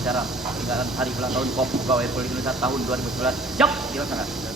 upacara peringatan Hari Ulang Tahun KOP Pegawai Republik Indonesia tahun 2011. Siap, dilaksanakan.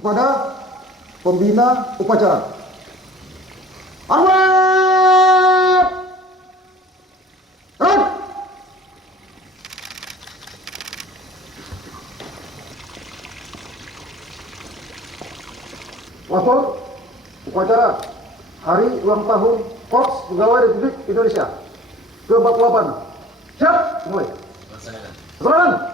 Kepada pembina upacara, hormat, rut. Lapor upacara Hari Ulang Tahun Korps Pegawai Republik Indonesia ke-48. Siap, mulai. Laksanakan.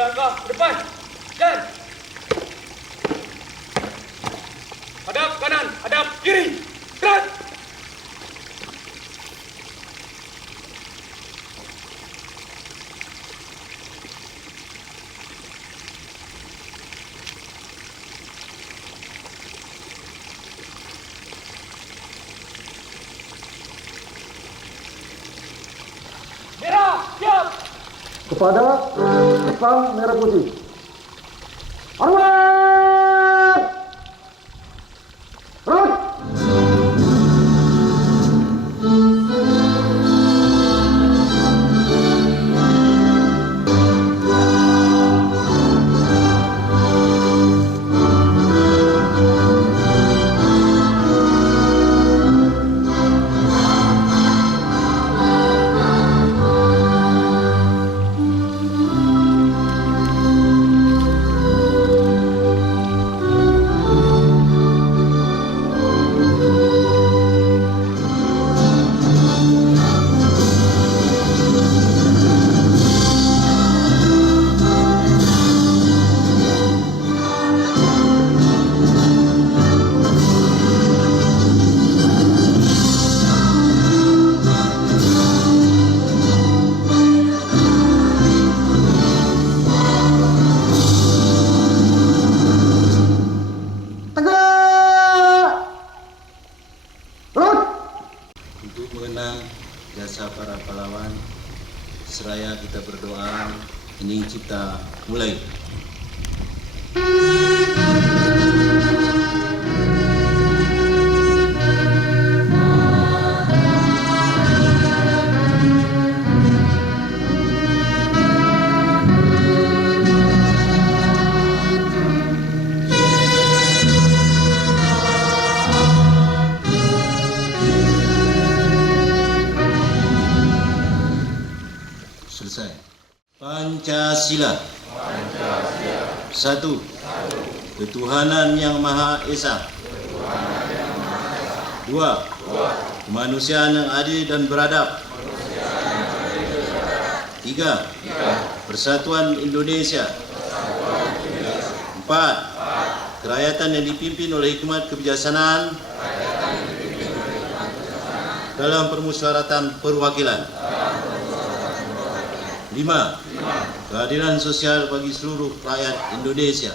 Langkah depan dan hadap kanan, hadap kiri, gerak. Merah, siap. Kepada Sang Merah Putih, hormat, rut. Untuk mengenang jasa para pahlawan, seraya kita berdoa, hening cipta mulai. Pancasila. Satu. Ketuhanan Yang Maha Esa. Dua. Kemanusiaan yang adil dan beradab. Tiga. Persatuan Indonesia. Empat. Kerakyatan yang dipimpin oleh hikmat kebijaksanaan dalam permusyawaratan perwakilan. 5. Keadilan sosial bagi seluruh rakyat Indonesia.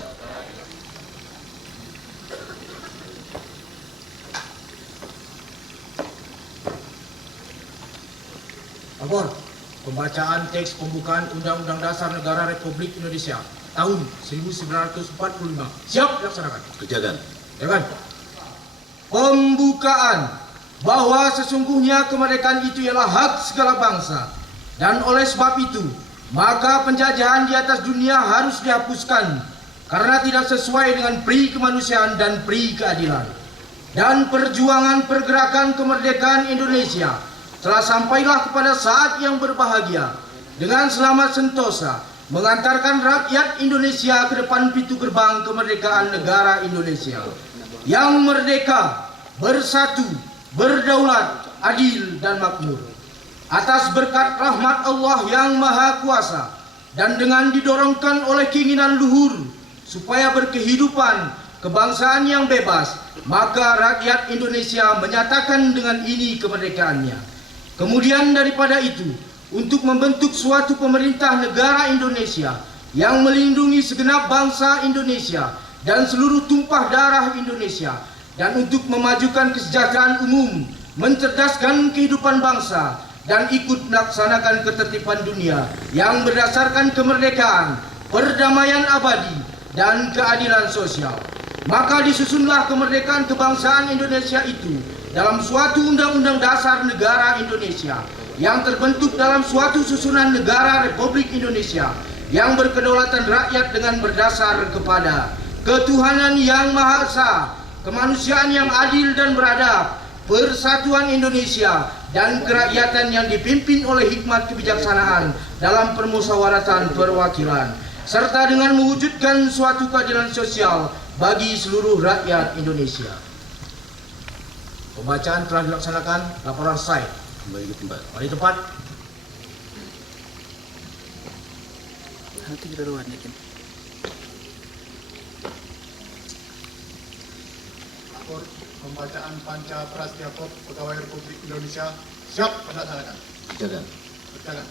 Abon, pembacaan teks pembukaan Undang-Undang Dasar Negara Republik Indonesia tahun 1945. Siap dilaksanakan. Kerjakan. Jangan. Pembukaan bahwa sesungguhnya kemerdekaan itu ialah hak segala bangsa, dan oleh sebab itu maka penjajahan di atas dunia harus dihapuskan karena tidak sesuai dengan pri kemanusiaan dan pri keadilan. Dan perjuangan pergerakan kemerdekaan Indonesia telah sampailah kepada saat yang berbahagia dengan selamat sentosa mengantarkan rakyat Indonesia ke depan pintu gerbang kemerdekaan negara Indonesia yang merdeka, bersatu, berdaulat, adil dan makmur. Atas berkat rahmat Allah yang Maha Kuasa dan dengan didorongkan oleh keinginan luhur supaya berkehidupan kebangsaan yang bebas, maka rakyat Indonesia menyatakan dengan ini kemerdekaannya. Kemudian daripada itu, untuk membentuk suatu pemerintah negara Indonesia yang melindungi segenap bangsa Indonesia dan seluruh tumpah darah Indonesia, dan untuk memajukan kesejahteraan umum, mencerdaskan kehidupan bangsa, dan ikut melaksanakan ketertiban dunia yang berdasarkan kemerdekaan, perdamaian abadi, dan keadilan sosial. Maka disusunlah kemerdekaan kebangsaan Indonesia itu dalam suatu Undang-Undang Dasar Negara Indonesia yang terbentuk dalam suatu susunan negara Republik Indonesia yang berkedaulatan rakyat dengan berdasar kepada ketuhanan yang Maha Esa, kemanusiaan yang adil dan beradab, persatuan Indonesia, dan kerakyatan yang dipimpin oleh hikmat kebijaksanaan dalam permusyawaratan perwakilan, serta dengan mewujudkan suatu keadilan sosial bagi seluruh rakyat Indonesia. Pembacaan telah dilaksanakan. Laporan selesai. Kembali ke tempat. Kembali tempat. Nanti kita ruan yakin. Lapor pembacaan Panca Prastyakop Pegawai Republik Indonesia siap dilaksanakan. Kerjakan. Kerjakan.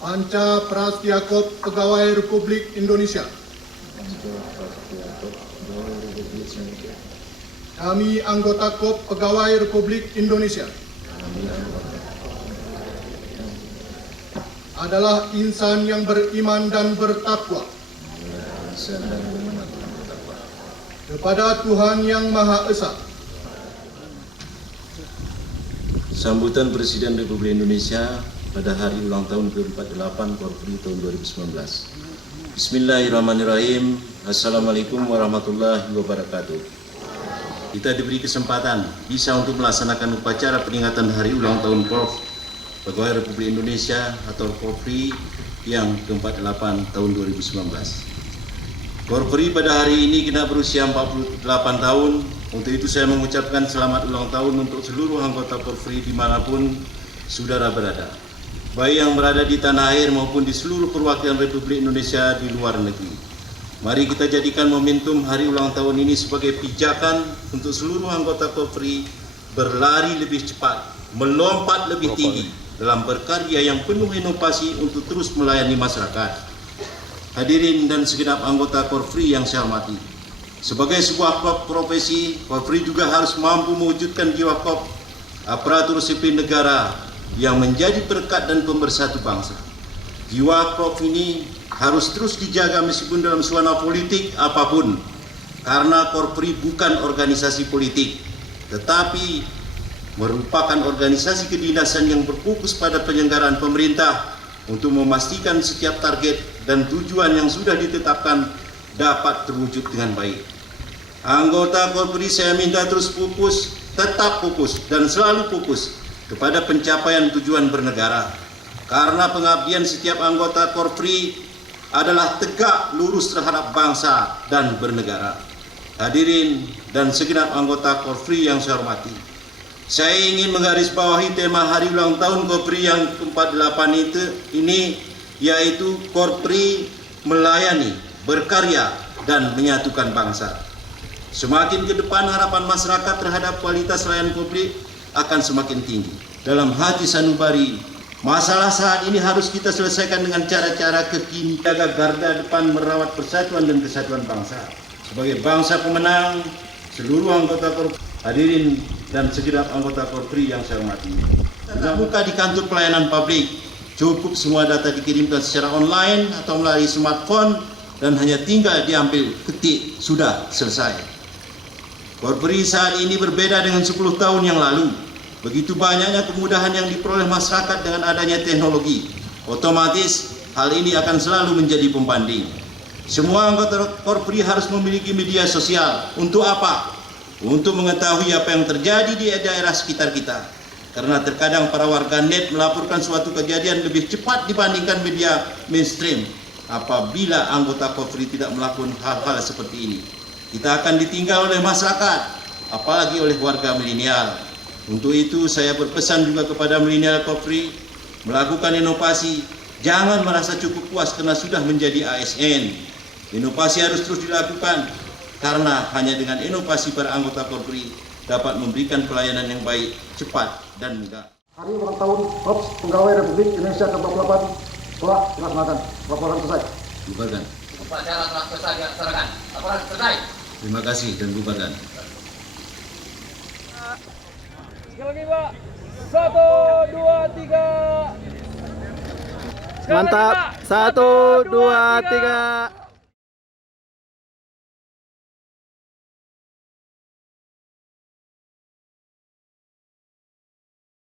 Panca Prastyakop Pegawai Republik Indonesia. Kami anggota KOP Pegawai Republik Indonesia adalah insan yang beriman dan bertakwa kepada Tuhan Yang Maha Esa. Sambutan Presiden Republik Indonesia pada hari ulang tahun ke-48 Korpri tahun 2019. Bismillahirrahmanirrahim. Assalamualaikum warahmatullahi wabarakatuh. Kita diberi kesempatan bisa untuk melaksanakan upacara peringatan hari ulang tahun Korps Pegawai Republik Indonesia atau Korpri yang ke-48 tahun 2019. Korpri pada hari ini kena berusia 48 tahun. Untuk itu saya mengucapkan selamat ulang tahun untuk seluruh anggota Korpri dimanapun saudara berada, baik yang berada di tanah air maupun di seluruh perwakilan Republik Indonesia di luar negeri. Mari kita jadikan momentum hari ulang tahun ini sebagai pijakan untuk seluruh anggota Korpri berlari lebih cepat, melompat lebih tinggi dalam berkarya yang penuh inovasi untuk terus melayani masyarakat. Hadirin dan segenap anggota Korpri yang saya hormati, sebagai sebuah profesi, Korpri juga harus mampu mewujudkan jiwa KOP, aparatur sipil negara yang menjadi berkat dan pemersatu bangsa. Jiwa KOP ini harus terus dijaga meskipun dalam suasana politik apapun, karena Korpri bukan organisasi politik, tetapi merupakan organisasi kedinasan yang berfokus pada penyelenggaraan pemerintah untuk memastikan setiap target dan tujuan yang sudah ditetapkan dapat terwujud dengan baik. Anggota Korpri saya minta terus fokus, tetap fokus dan selalu fokus kepada pencapaian tujuan bernegara. Karena pengabdian setiap anggota Korpri adalah tegak lurus terhadap bangsa dan bernegara. Hadirin dan segenap anggota Korpri yang saya hormati, saya ingin menggarisbawahi tema hari ulang tahun Korpri yang ke-48 ini, yaitu Korpri melayani, berkarya, dan menyatukan bangsa. Semakin ke depan harapan masyarakat terhadap kualitas layanan publik akan semakin tinggi. Dalam hati sanubari, masalah saat ini harus kita selesaikan dengan cara-cara kekini, jaga garda depan merawat persatuan dan kesatuan bangsa. Sebagai bangsa pemenang, seluruh anggota Korpri, hadirin dan segenap anggota Korpri yang saya hormati, tatap muka di kantor pelayanan publik, cukup semua data dikirimkan secara online atau melalui smartphone dan hanya tinggal diambil ketik, sudah selesai. Korpri saat ini berbeda dengan 10 tahun yang lalu. Begitu banyaknya kemudahan yang diperoleh masyarakat dengan adanya teknologi. Otomatis hal ini akan selalu menjadi pembanding. Semua anggota Korpri harus memiliki media sosial. Untuk apa? Untuk mengetahui apa yang terjadi di daerah sekitar kita. Karena terkadang para warganet melaporkan suatu kejadian lebih cepat dibandingkan media mainstream. Apabila anggota Korpri tidak melakukan hal-hal seperti ini, kita akan ditinggal oleh masyarakat, apalagi oleh warga milenial. Untuk itu saya berpesan juga kepada milenial Korpri, melakukan inovasi, jangan merasa cukup puas karena sudah menjadi ASN. Inovasi harus terus dilakukan, karena hanya dengan inovasi para anggota Korpri dapat memberikan pelayanan yang baik, cepat, dan mudah. Hari ulang tahun Korps Pegawai Republik Indonesia ke-48 telah dilaksanakan. Laporan selesai. Bubarkan. Upacara telah selesai dilaksanakan. Laporan selesai. Terima kasih dan bubarkan. Sekali lagi, Pak. 1, 2, 3. Mantap. 1, 2, 3.